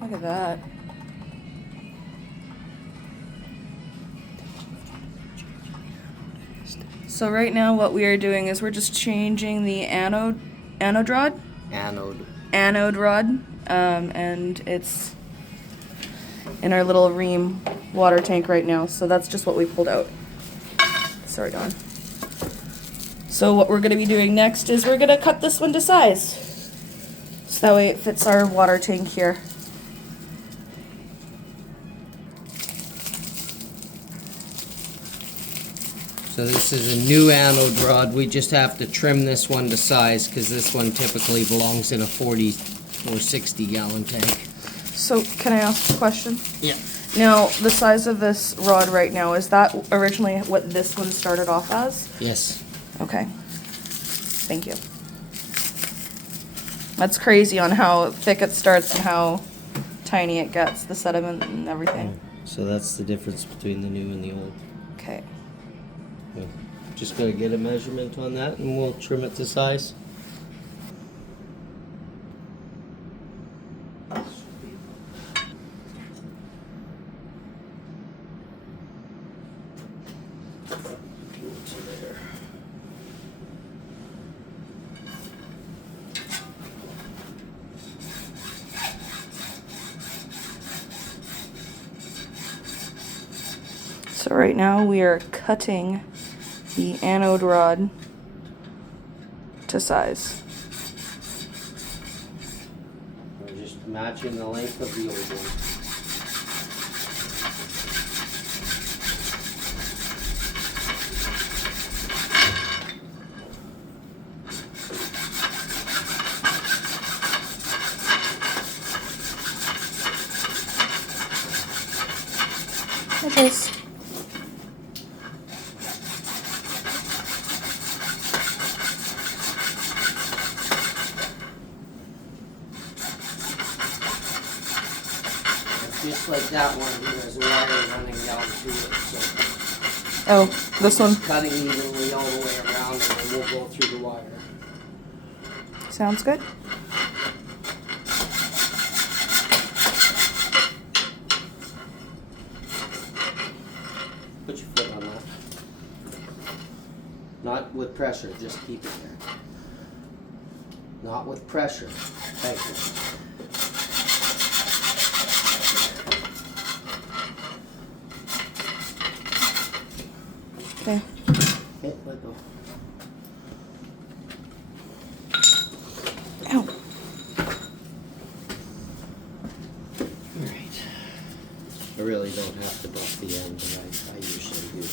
Look at that. So right now what we are doing is we're just changing the anode rod? Anode rod. And it's in our little ream water tank right now. So that's just what we pulled out. Sorry, Dawn. So what we're going to be doing next is we're going to cut this one to size. So that way it fits our water tank here. So this is a new anode rod. We just have to trim this one to size because this one typically belongs in a 40 or 60 gallon tank. So can I ask a question? Yeah. Now, the size of this rod right now, is that originally what this one started off as? Yes. Okay. Thank you. That's crazy on how thick it starts and how tiny it gets, the sediment and everything. So that's the difference between the new and the old. Okay. Yeah. Just gotta get a measurement on that and we'll trim it to size. So right now we are cutting the anode rod to size. We're just matching the length of the old one. It is. Just like that one, there's a wire running down through it. So Oh, this one. cutting evenly all the way around and then we'll go through the wire. Sounds good. Put your foot on that. Not with pressure, just keep it there. Not with pressure. Thank you. Okay. Okay, let go. Ow. Alright. I really don't have to buff the end, but I usually do.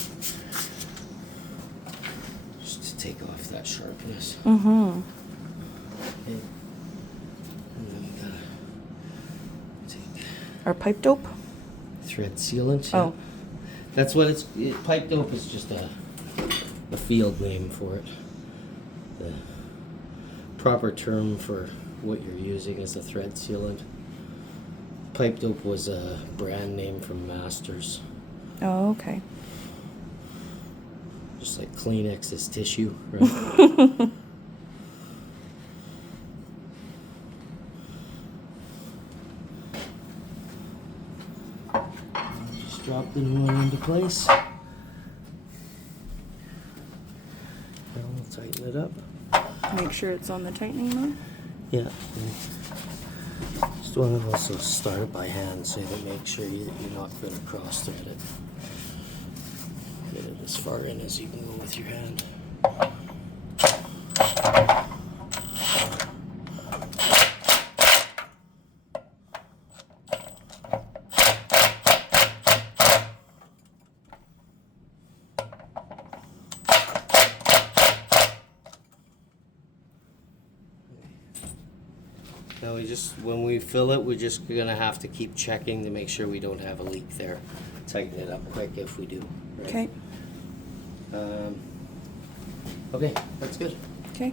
Just to take off that sharpness. Mm-hmm. Okay. And then we gotta take Our pipe dope? thread sealant. Yeah. Oh. That's what it's. Pipe dope is just a field name for it. The proper term for what you're using is a thread sealant. Pipe dope was a brand name from Masters. Oh, okay. Just like Kleenex is tissue, right? Just drop the new one into place. Now we'll tighten it up. Make sure it's on the tightening line. Yeah. Just want to also start it by hand so that make sure you're not going to cross thread it. Get it as far in as you can go with your hand. Now when we fill it, we're just gonna have to keep checking to make sure we don't have a leak there. Tighten it up quick if we do. Right? Okay. Okay, that's good. Okay.